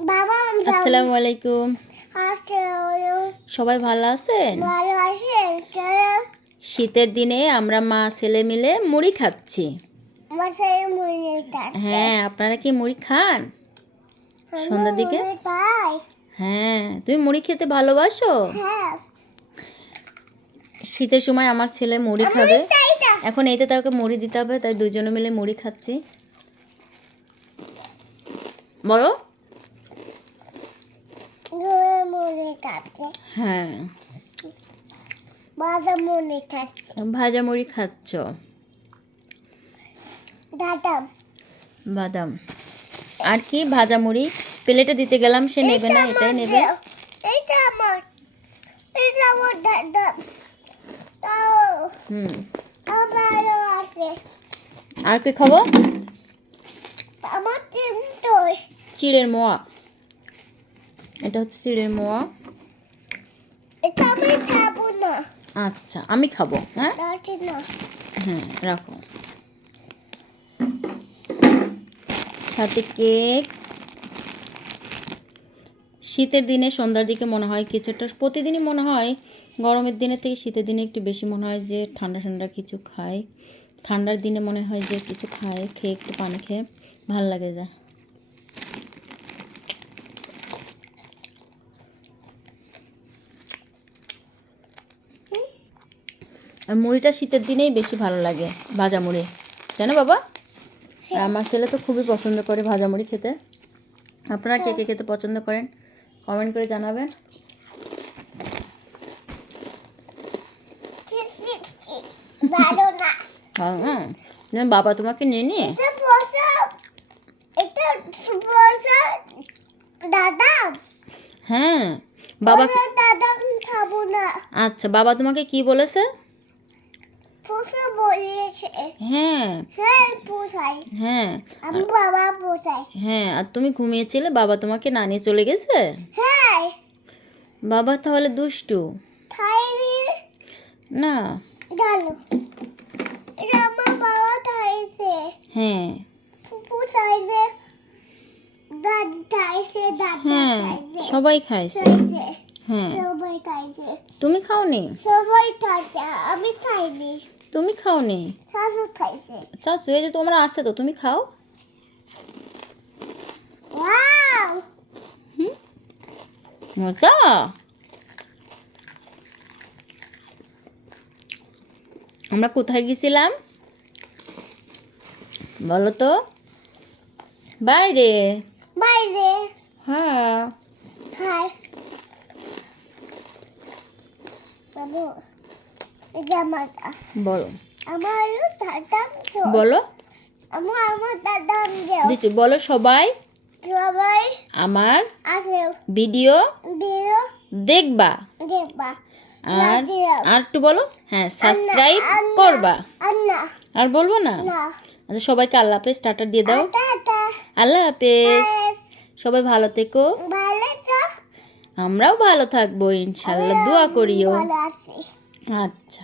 বাবা আসসালামু আলাইকুম। আসসালামু সবাই ভালো আছেন? ভালো আছেন? শীতের দিনে আমরা মা ছেলে মিলে মুড়ি খাচ্ছি। মাছের মুড়ি খাচ্ছে। হ্যাঁ, আপনারা কি মুড়ি খান সন্ধ্যার দিকে? তাই হ্যাঁ, তুমি মুড়ি খেতে ভালোবাসো? হ্যাঁ শীতের সময় আমার ছেলে মুড়ি আমি খাবে। তাই না এখন এইতে তাকে মুড়ি দিতে হবে, তাই দুজনে মিলে মুড়ি খাচ্ছি। বলো। মুড়ি খাচ্ছে। হ্যাঁ, বাবা মুড়ি খাচ্ছে। ভাজা মুড়ি খাচ্ছ। দাদা বাদাম আর কি ভাজা মুড়ি প্লেটে দিতে গেলাম, সে নেবে না, এটাই নেবে। এটা আমার দাদা তাও আমারও আছে। আর কি খাবো? আমার তিনটোই চিড়ের মোয়া। এটা হচ্ছে চিড়ের মোয়া। এটা আমি খাবো না। আচ্ছা, আমি খাবো। হ্যাঁ রাখি না। হ্যাঁ, রাখো। সাথে কেক। শীতের দিনে সন্ধ্যার দিকে মনে হয় কিছুটা, প্রতিদিনই মনে হয় গরমের দিনে থেকে শীতের দিনে একটু বেশি মনে হয় যে ঠান্ডা ঠান্ডা কিছু খাই। ঠান্ডার দিনে মনে হয় যে কিছু খাই, খেয়ে একটু পানি খেয়ে ভাল লাগে যায়। আর মুড়িটা শীতের দিনেই বেশি ভালো লাগে, ভাজা মুড়ি, তাই না বাবা? আর আমার ছেলে তো খুবই পছন্দ করে ভাজা মুড়ি খেতে। আপনারা কে কে খেতে পছন্দ করেন কমেন্ট করে জানাবেন। ভালো না। হ্যাঁ, বাবা তোমাকে নিয়ে নিয়ে। এটা বসা এটা বসা দাদা হ্যাঁ বাবা। দাদা খাবো না। আচ্ছা, বাবা তোমাকে কি বলেছে? পোষা বলেছে। হ্যাঁ হ্যাঁ পোষাই। হ্যাঁ আমি বাবা পোষাই। হ্যাঁ, আর তুমি ঘুমিয়েছিলে, বাবা তোমাকে না নিয়ে চলে গেছে। হ্যাঁ বাবা তাহলে দুষ্টু খাইনি না? জানো এটা আমার বাবা খাইছে। হ্যাঁ ফুপু খাইছে, দাদি খাইছে, দাদা হ্যাঁ, খাইছে, সবাই খাইছে। খাইছে, হ্যাঁ, সবাই খাইছে, তুমি খাওনি? সবাই খাইছে, আমি খাইনি, তুমি খাওনি? শাশু খাইছে। চাচু, এই যে তোমরা আছে তো, তুমি খাও। ওয়াও মজা। আমরা কোথায় গেছিলাম বলো তো? বাইরে। বাইরে হ্যাঁ, খাই বাবু এটা আমার বলো দাদা বলো। আমার দাদা দিচ্ছি, বলো সবাই সবাই আমার আছে ভিডিও বিরো দেখবা। দেবা আর আর একটু বলো। হ্যাঁ, সাবস্ক্রাইব করবা। আন্না আর বলবো না? না আচ্ছা, সবাইকে আল্লাহ হাফেজ স্টার্টার দিয়ে দাও। দাদা আল্লাহ হাফেজ, সবাই ভালো থেকো। ভালো তো আমরাও ভালো থাকবো ইনশাল্লাহ, দোয়া করিও। ভালো আছি। আচ্ছা।